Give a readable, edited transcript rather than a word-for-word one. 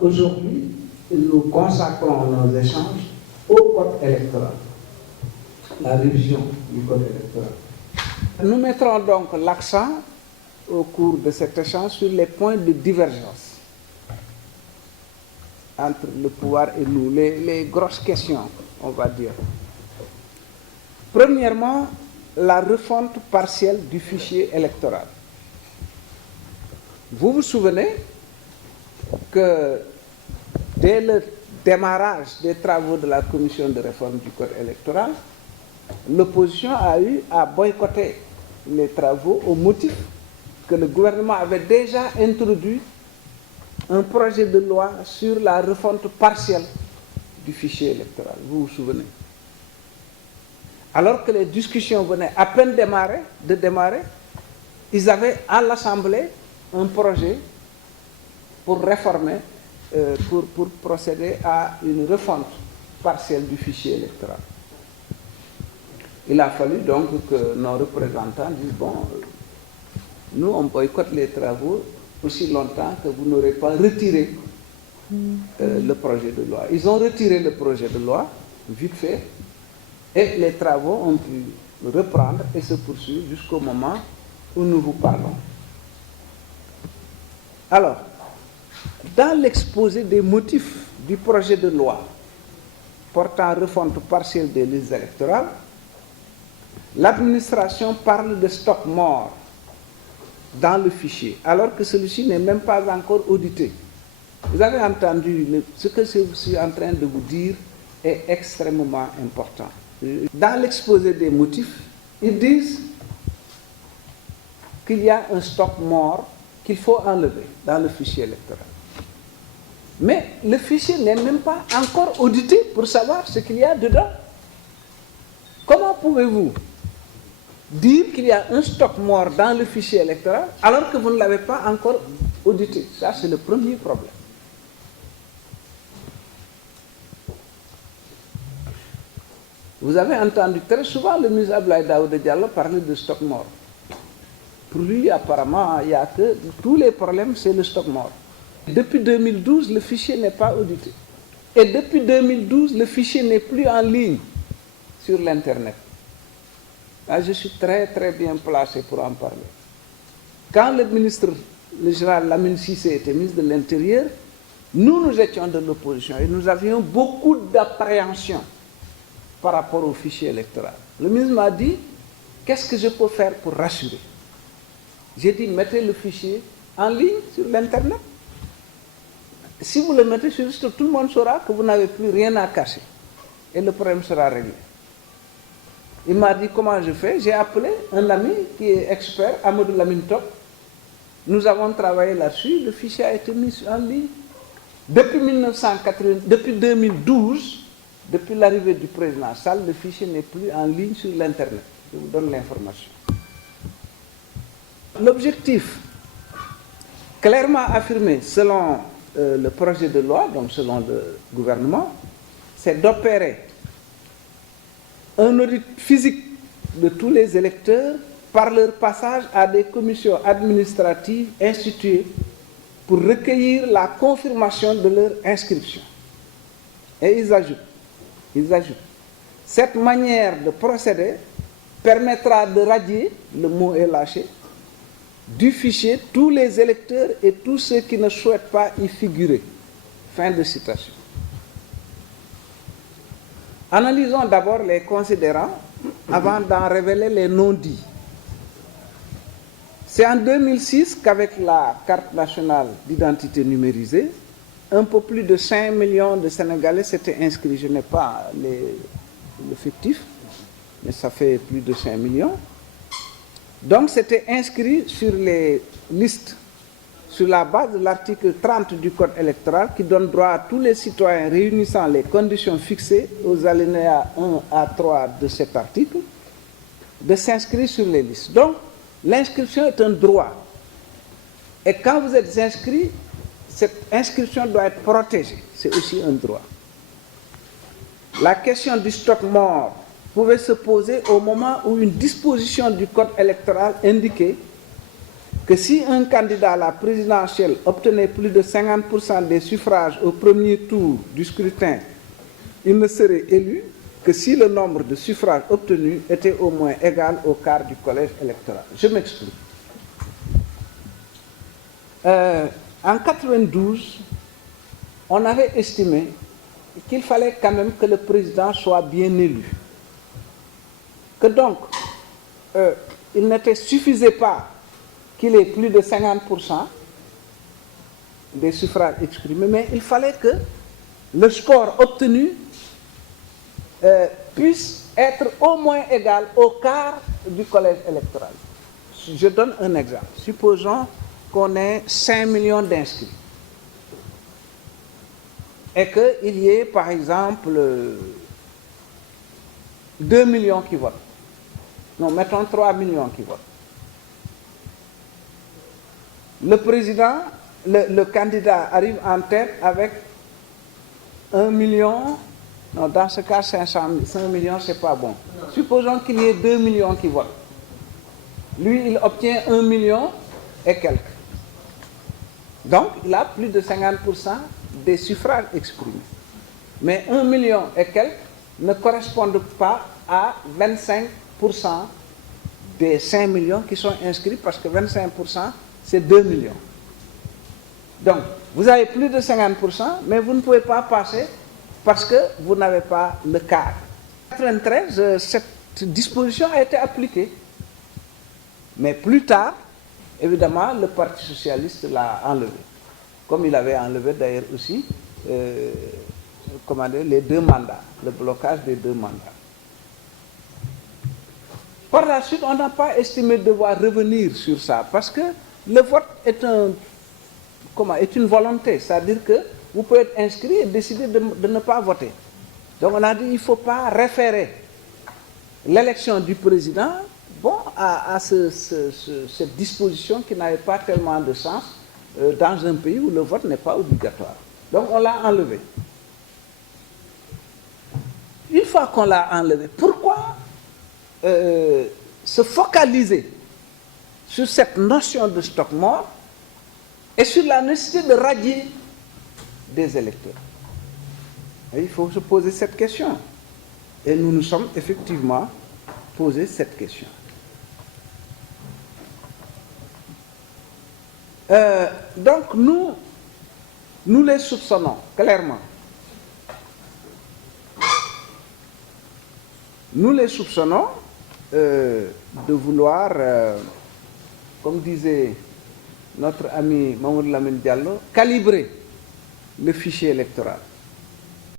Aujourd'hui, nous consacrons nos échanges au code électoral, la révision du code électoral. Nous mettrons donc l'accent au cours de cet échange sur les points de divergence entre le pouvoir et nous, les grosses questions, on va dire. Premièrement, la refonte partielle du fichier électoral. Vous vous souvenez que dès le démarrage des travaux de la commission de réforme du code électoral, l'opposition a eu à boycotter les travaux au motif que le gouvernement avait déjà introduit un projet de loi sur la refonte partielle du fichier électoral. Vous vous souvenez? Alors que les discussions venaient à peine de démarrer, ils avaient à l'Assemblée un projet pour réformer, pour procéder à une refonte partielle du fichier électoral. Il a fallu donc que nos représentants disent, bon, nous on boycotte les travaux aussi longtemps que vous n'aurez pas retiré le projet de loi. Ils ont retiré le projet de loi, vite fait, et les travaux ont pu reprendre et se poursuivre jusqu'au moment où nous vous parlons. Alors, dans l'exposé des motifs du projet de loi portant refonte partielle des listes électorales, l'administration parle de stock mort dans le fichier, alors que celui-ci n'est même pas encore audité. Vous avez entendu, ce que je suis en train de vous dire est extrêmement important. Dans l'exposé des motifs, ils disent qu'il y a un stock mort qu'il faut enlever dans le fichier électoral. Mais le fichier n'est même pas encore audité pour savoir ce qu'il y a dedans. Comment pouvez-vous dire qu'il y a un stock mort dans le fichier électoral alors que vous ne l'avez pas encore audité? Ça, c'est le premier problème. Vous avez entendu très souvent le ministre Abdoulaye Daouda Diallo parler de stock mort. Pour lui, apparemment, il n'y a que tous les problèmes, c'est le stock mort. Depuis 2012, le fichier n'est pas audité. Et depuis 2012, le fichier n'est plus en ligne sur l'Internet. Là, je suis très très bien placé pour en parler. Quand le général Lamine Cissé était ministre de l'Intérieur, nous étions de l'opposition et nous avions beaucoup d'appréhension par rapport au fichier électoral. Le ministre m'a dit, qu'est-ce que je peux faire pour rassurer? J'ai dit, mettez le fichier en ligne sur l'Internet. Si vous le mettez sur le site, tout le monde saura que vous n'avez plus rien à cacher. Et le problème sera réglé. Il m'a dit, comment je fais? J'ai appelé un ami qui est expert, Amadou Lamine Top. Nous avons travaillé là-dessus. Le fichier a été mis en ligne. Depuis 2012, depuis l'arrivée du président Sall, le fichier n'est plus en ligne sur l'Internet. Je vous donne l'information. L'objectif, clairement affirmé selon le projet de loi, donc selon le gouvernement, c'est d'opérer un audit physique de tous les électeurs par leur passage à des commissions administratives instituées pour recueillir la confirmation de leur inscription. Et ils ajoutent, cette manière de procéder permettra de radier, le mot est lâché, du fichier tous les électeurs et tous ceux qui ne souhaitent pas y figurer. Fin de citation. Analysons d'abord les considérants avant d'en révéler les non-dits. C'est en 2006 qu'avec la carte nationale d'identité numérisée, un peu plus de 5 millions de Sénégalais s'étaient inscrits. Je n'ai pas l'effectif, mais ça fait plus de 5 millions. Donc c'était inscrit sur les listes sur la base de l'article 30 du Code électoral qui donne droit à tous les citoyens réunissant les conditions fixées aux alinéas 1 à 3 de cet article de s'inscrire sur les listes. Donc l'inscription est un droit. Et quand vous êtes inscrit, cette inscription doit être protégée. C'est aussi un droit. La question du stock mort pouvait se poser au moment où une disposition du Code électoral indiquait que si un candidat à la présidentielle obtenait plus de 50% des suffrages au premier tour du scrutin, il ne serait élu que si le nombre de suffrages obtenus était au moins égal au quart du collège électoral. Je m'explique. En 92, on avait estimé qu'il fallait quand même que le président soit bien élu. Que donc, il ne suffisait pas qu'il ait plus de 50% des suffrages exprimés, mais il fallait que le score obtenu puisse être au moins égal au quart du collège électoral. Je donne un exemple. Supposons qu'on ait 5 millions d'inscrits et qu'il y ait, par exemple, 2 millions qui votent. Non, mettons 3 millions qui votent. Le président, le candidat arrive en tête avec 1 million. Non, dans ce cas, 5 millions, c'est pas bon. Supposons qu'il y ait 2 millions qui votent. Lui, il obtient 1 million et quelques. Donc, il a plus de 50% des suffrages exprimés. Mais 1 million et quelques ne correspondent pas à 25% des 5 millions qui sont inscrits, parce que 25%, c'est 2 millions. Donc, vous avez plus de 50%, mais vous ne pouvez pas passer parce que vous n'avez pas le quart. En 1993, cette disposition a été appliquée. Mais plus tard, évidemment, le Parti socialiste l'a enlevé. Comme il avait enlevé d'ailleurs aussi les 2 mandats, le blocage des 2 mandats. Par la suite, on n'a pas estimé devoir revenir sur ça, parce que le vote est une volonté, c'est-à-dire que vous pouvez être inscrit et décider de ne pas voter. Donc on a dit qu'il ne faut pas référer l'élection du président à cette disposition qui n'avait pas tellement de sens dans un pays où le vote n'est pas obligatoire. Donc on l'a enlevé. Une fois qu'on l'a enlevé, pourquoi se focaliser sur cette notion de stock mort et sur la nécessité de radier des électeurs? Et il faut se poser cette question. Et nous nous sommes effectivement posé cette question. Donc nous les soupçonnons clairement. Nous les soupçonnons de vouloir, comme disait notre ami Mamoudou Lamine Diallo, calibrer le fichier électoral.